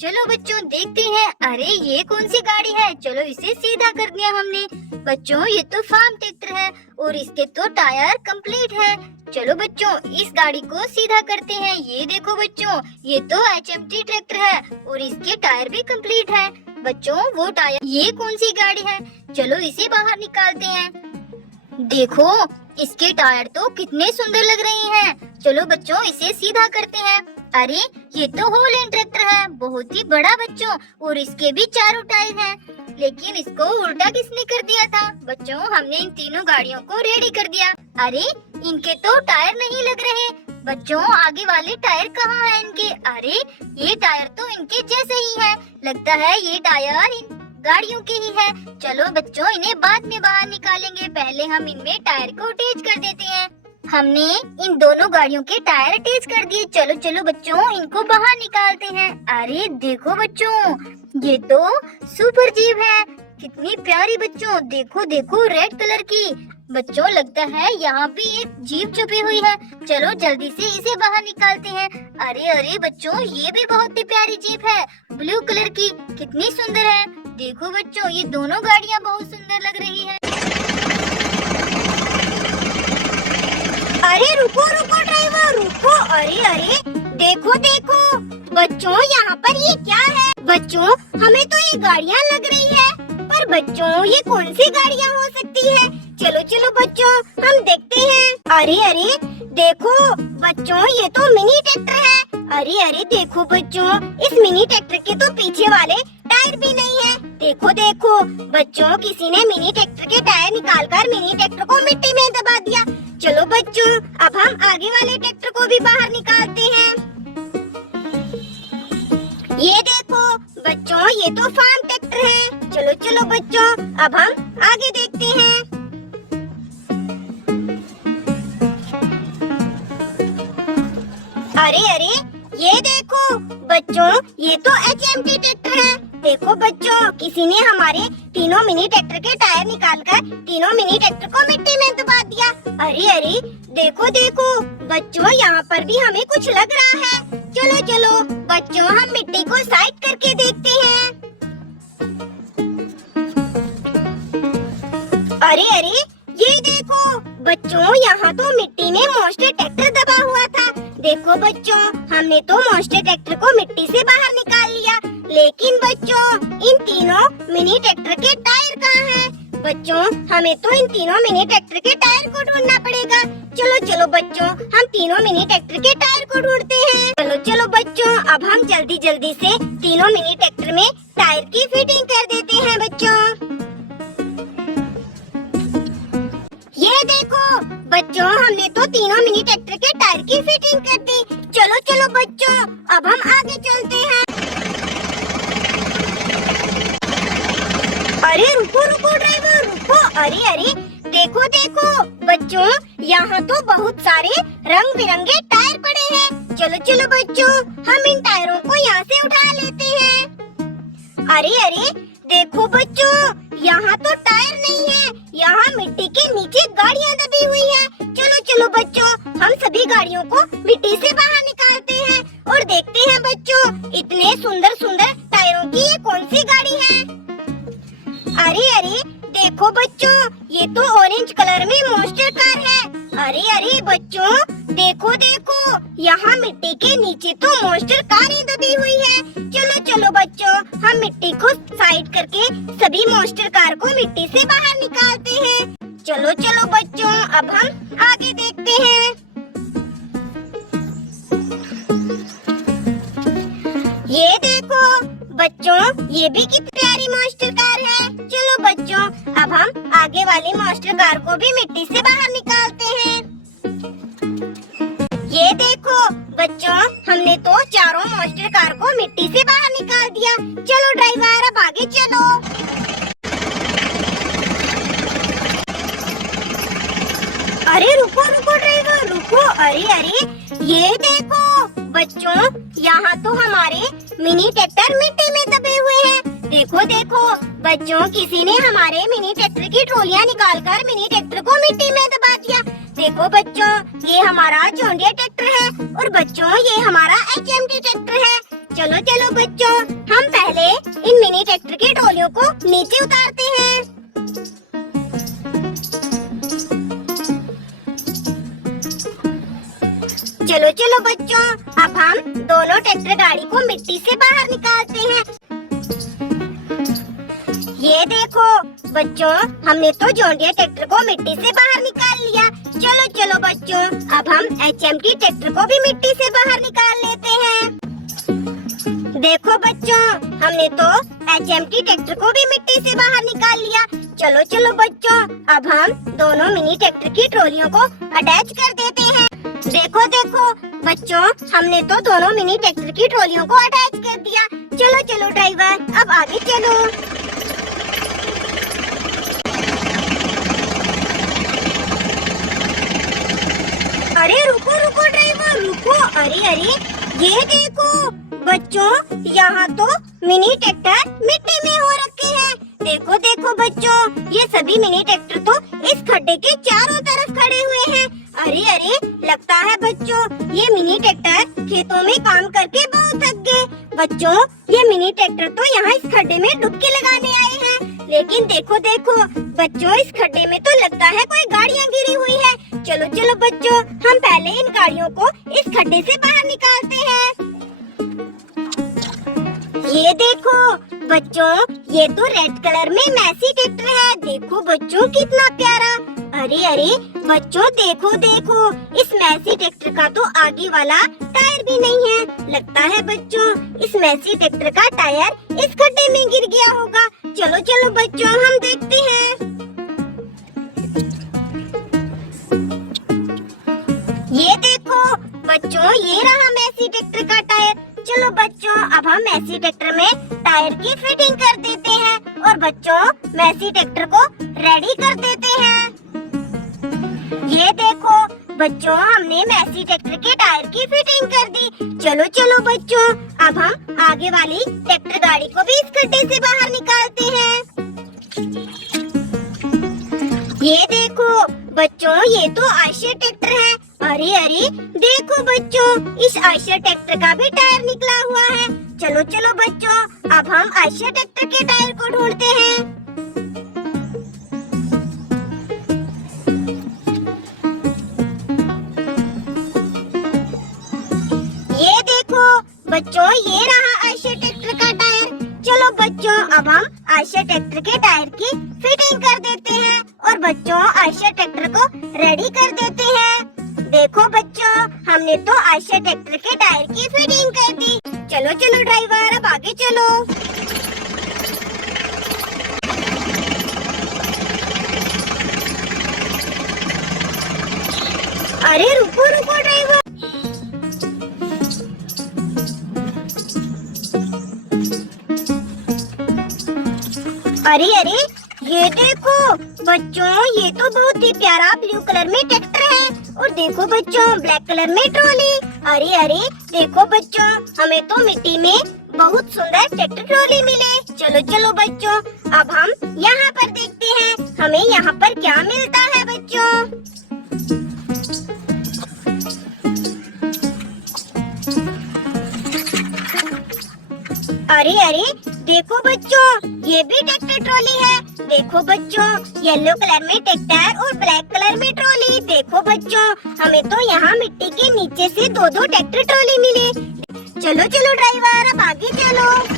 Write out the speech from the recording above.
चलो बच्चों देखते हैं। अरे ये कौन सी गाड़ी है? चलो इसे सीधा कर दिया हमने। बच्चों ये तो फार्म ट्रैक्टर है और इसके तो टायर कंप्लीट है। चलो बच्चों इस गाड़ी को सीधा करते हैं। ये देखो बच्चों, ये तो HMT ट्रैक्टर है और इसके टायर भी कंप्लीट है। बच्चों वो टायर, ये कौन सी गाड़ी है? चलो इसे बाहर निकालते हैं। देखो इसके टायर तो कितने सुंदर लग रहे हैं। चलो बच्चों इसे सीधा करते हैं। अरे ये तो होलैंड ट्रैक्टर है, बहुत ही बड़ा बच्चों, और इसके भी चारों टायर हैं। लेकिन इसको उल्टा किसने कर दिया था? बच्चों हमने इन तीनों गाड़ियों को रेडी कर दिया। अरे इनके तो टायर नहीं लग रहे। बच्चों आगे वाले टायर कहाँ हैं इनके? अरे ये टायर तो इनके जैसे ही है। लगता है ये टायर इन गाड़ियों के ही है। चलो बच्चों इन्हें बाद में बाहर निकालेंगे, पहले हम इनमें टायर को अटैच कर देते हैं। हमने इन दोनों गाड़ियों के टायर अटैच कर दिए। चलो चलो बच्चों इनको बाहर निकालते हैं। अरे देखो बच्चों, ये तो सुपर जीप है, कितनी प्यारी बच्चों। देखो देखो रेड कलर की। बच्चों लगता है यहाँ पे एक जीप छुपी हुई है। चलो जल्दी से इसे बाहर निकालते हैं। अरे अरे बच्चों ये भी बहुत ही प्यारी जीप है, ब्लू कलर की, कितनी सुंदर है। देखो बच्चों ये दोनों गाड़ियाँ बहुत सुंदर लग रही है। अरे रुको रुको ड्राइवर रुको। अरे अरे देखो देखो बच्चों यहाँ पर ये क्या है? बच्चों हमें तो ये गाड़ियाँ लग रही है, पर बच्चों ये कौन सी गाड़ियाँ हो सकती है? चलो चलो बच्चों हम देखते हैं। अरे अरे देखो बच्चों ये तो मिनी ट्रैक्टर है। अरे अरे देखो बच्चों, इस मिनी ट्रैक्टर के तो पीछे वाले टायर भी नहीं है। देखो देखो बच्चों, किसी ने मिनी ट्रैक्टर के टायर निकालकर मिनी ट्रैक्टर को मिट्टी में दबा दिया। चलो बच्चों अब हम आगे वाले ट्रैक्टर को भी बाहर निकालते हैं। ये देखो बच्चों ये तो फार्म ट्रैक्टर है। चलो चलो बच्चों अब हम आगे देखते हैं। अरे अरे ये देखो बच्चों, ये तो HMT ट्रैक्टर है। देखो बच्चों, किसी ने हमारे तीनों मिनी ट्रैक्टर के टायर निकालकर तीनों मिनी ट्रैक्टर को मिट्टी में दबा दिया। अरे अरे देखो देखो बच्चों, यहाँ पर भी हमें कुछ लग रहा है। चलो चलो बच्चों हम मिट्टी को साइड करके देखते हैं। अरे अरे ये देखो बच्चों, यहाँ तो मिट्टी में मॉन्स्टर ट्रैक्टर दबा हुआ था। देखो बच्चों हमने तो मॉन्स्टर ट्रैक्टर को मिट्टी से बाहर निकाल लिया, लेकिन बच्चों इन तीनों मिनी ट्रैक्टर के टायर कहाँ हैं? बच्चों हमें तो इन तीनों मिनी ट्रैक्टर के टायर को ढूंढना पड़ेगा। चलो चलो बच्चों हम तीनों मिनी ट्रैक्टर के टायर को ढूंढते हैं। चलो चलो बच्चों अब हम जल्दी जल्दी से तीनों मिनी ट्रैक्टर में टायर की फिटिंग कर देते हैं। बच्चों ये देखो बच्चों, हमने तो तीनों मिनी ट्रैक्टर के टायर की फिटिंग कर दी। चलो चलो बच्चों अब हम आगे चलते हैं। अरे रुको रुको ड्राइवर रुको। अरे अरे देखो देखो बच्चों, यहाँ तो बहुत सारे रंग बिरंगे टायर पड़े हैं। चलो चलो बच्चों हम इन टायरों को यहाँ से उठा लेते हैं। अरे अरे देखो बच्चों, यहाँ तो टायर नहीं है, यहाँ मिट्टी के नीचे गाड़ियाँ दबी हुई हैं। चलो चलो बच्चों हम सभी गाड़ियों को मिट्टी से बाहर निकालते हैं और देखते हैं बच्चों इतने सुंदर सुंदर टायरों की ये कौन सी गाड़ी है। अरे अरे देखो बच्चों, ये तो ऑरेंज कलर में मॉन्स्टर कार है। अरे अरे बच्चों देखो देखो, यहाँ मिट्टी के नीचे तो मॉन्स्टर कारें दबी हुई है। चलो चलो बच्चों हम मिट्टी को साइड करके सभी मॉन्स्टर कार को मिट्टी से बाहर निकालते हैं। चलो चलो बच्चों अब हम आगे देखते हैं। ये देखो बच्चों, ये भी कितनी प्यारी मॉन्स्टर कार है। चलो बच्चों अब हम आगे वाली मॉन्स्टर कार को भी मिट्टी से बाहर निकालते हैं। ये देखो बच्चों, हमने तो चारों मॉन्स्टर कार को मिट्टी से बाहर निकाल दिया। चलो ड्राइवर अब आगे चलो। अरे रुको रुको ड्राइवर रुको। अरे अरे ये देखो बच्चों, यहाँ तो हमारे मिनी ट्रैक्टर मिट्टी में दबे हुए हैं। देखो देखो बच्चों, किसी ने हमारे मिनी ट्रैक्टर की ट्रॉलियाँ निकालकर मिनी ट्रैक्टर को मिट्टी में दबा दिया। देखो बच्चों, ये हमारा जॉन डीरे ट्रैक्टर है और बच्चों ये हमारा HMT ट्रैक्टर है। चलो चलो बच्चों, हम पहले इन मिनी ट्रैक्टर की ट्रॉलियों को नीचे उतारते हैं। चलो चलो बच्चों, अब हम दोनों ट्रैक्टर गाड़ी को मिट्टी से बाहर निकालते हैं। ये देखो बच्चों, हमने तो जॉन डियर ट्रैक्टर को मिट्टी से बाहर निकाल लिया। चलो चलो बच्चों, अब हम HMT ट्रैक्टर को भी मिट्टी से बाहर निकाल लेते हैं। देखो बच्चों, हमने तो HMT ट्रैक्टर को भी मिट्टी से बाहर निकाल लिया। चलो चलो बच्चों, अब हम दोनों मिनी ट्रैक्टर की ट्रॉलियों को अटैच कर देते हैं। देखो देखो बच्चों, हमने तो दोनों मिनी ट्रैक्टर की ट्रॉलियों को अटैच कर दिया। चलो चलो ड्राइवर, अब आगे चलो। अरे रुको रुको ड्राइवर, रुको। अरे अरे, ये देखो बच्चों, यहाँ तो मिनी ट्रैक्टर मिट्टी में हो रखे हैं। देखो देखो बच्चों, ये सभी मिनी ट्रैक्टर तो इस खड्डे के चारों तरफ खड़े हुए हैं। अरे अरे, लगता है बच्चों ये मिनी ट्रैक्टर खेतों में काम करके बहुत थक गए। बच्चों, ये मिनी ट्रैक्टर तो यहाँ इस खड्डे में डुबकी लगाने आए हैं। लेकिन देखो देखो बच्चों, इस खड्डे में तो लगता है कोई गाड़ियाँ गिरी हुई है। चलो चलो बच्चों, हम पहले इन गाड़ियों को इस खड्डे से बाहर निकालते हैं। ये देखो बच्चों, ये तो रेड कलर में मैसी ट्रैक्टर है। देखो बच्चों, कितना प्यारा। अरे अरे बच्चों, देखो देखो, इस मैसी ट्रैक्टर का तो आगे वाला टायर भी नहीं है। लगता है बच्चों इस मैसी ट्रैक्टर का टायर इस खड्डे में गिर गया होगा। चलो चलो बच्चों, हम देखते हैं। ये देखो बच्चों, ये रहा मैसी ट्रैक्टर का टायर। चलो बच्चों, अब हम मैसी ट्रैक्टर में टायर की फिटिंग कर देते हैं और बच्चों मैसी ट्रैक्टर को रेडी कर देते हैं। ये देखो बच्चों, हमने मैसी ट्रैक्टर के टायर की फिटिंग कर दी। चलो चलो बच्चों, अब हम आगे वाली ट्रैक्टर गाड़ी को भी इस खड्डे से बाहर निकालते हैं। ये देखो बच्चों, ये तो आयशर ट्रैक्टर है। अरे अरे, देखो बच्चों, इस आयशर ट्रैक्टर का भी टायर निकला हुआ है। चलो चलो बच्चों, अब हम आयशर ट्रैक्टर के टायर को ढूंढते हैं। ये देखो बच्चों, ये रहा आयशर ट्रैक्टर का टायर। चलो बच्चों, अब हम आयशर ट्रैक्टर के टायर की फिटिंग कर देते हैं और बच्चों आयशर ट्रैक्टर को रेडी कर देते हैं। देखो बच्चों, हमने तो आयशर ट्रैक्टर के टायर की फिटिंग कर दी। चलो चलो ड्राइवर, अब आगे चलो। अरे रुको रुको ड्राइवर, अरे अरे, ये देखो बच्चों, ये तो बहुत ही प्यारा ब्लू कलर में ट्रैक्टर है और देखो बच्चों ब्लैक कलर में ट्रॉली। अरे अरे, देखो बच्चों, हमें तो मिट्टी में बहुत सुंदर ट्रैक्टर ट्रॉली मिले। चलो चलो बच्चों, अब हम यहाँ पर देखते हैं हमें यहाँ पर क्या मिलता है बच्चों। अरे अरे, देखो बच्चों, ये भी ट्रैक्टर ट्रॉली है। देखो बच्चों, येलो कलर में ट्रैक्टर और ब्लैक कलर में ट्रॉली। देखो बच्चों, हमें तो यहाँ मिट्टी के नीचे से दो दो ट्रैक्टर ट्रॉली मिले। चलो चलो ड्राइवर, अब आगे चलो।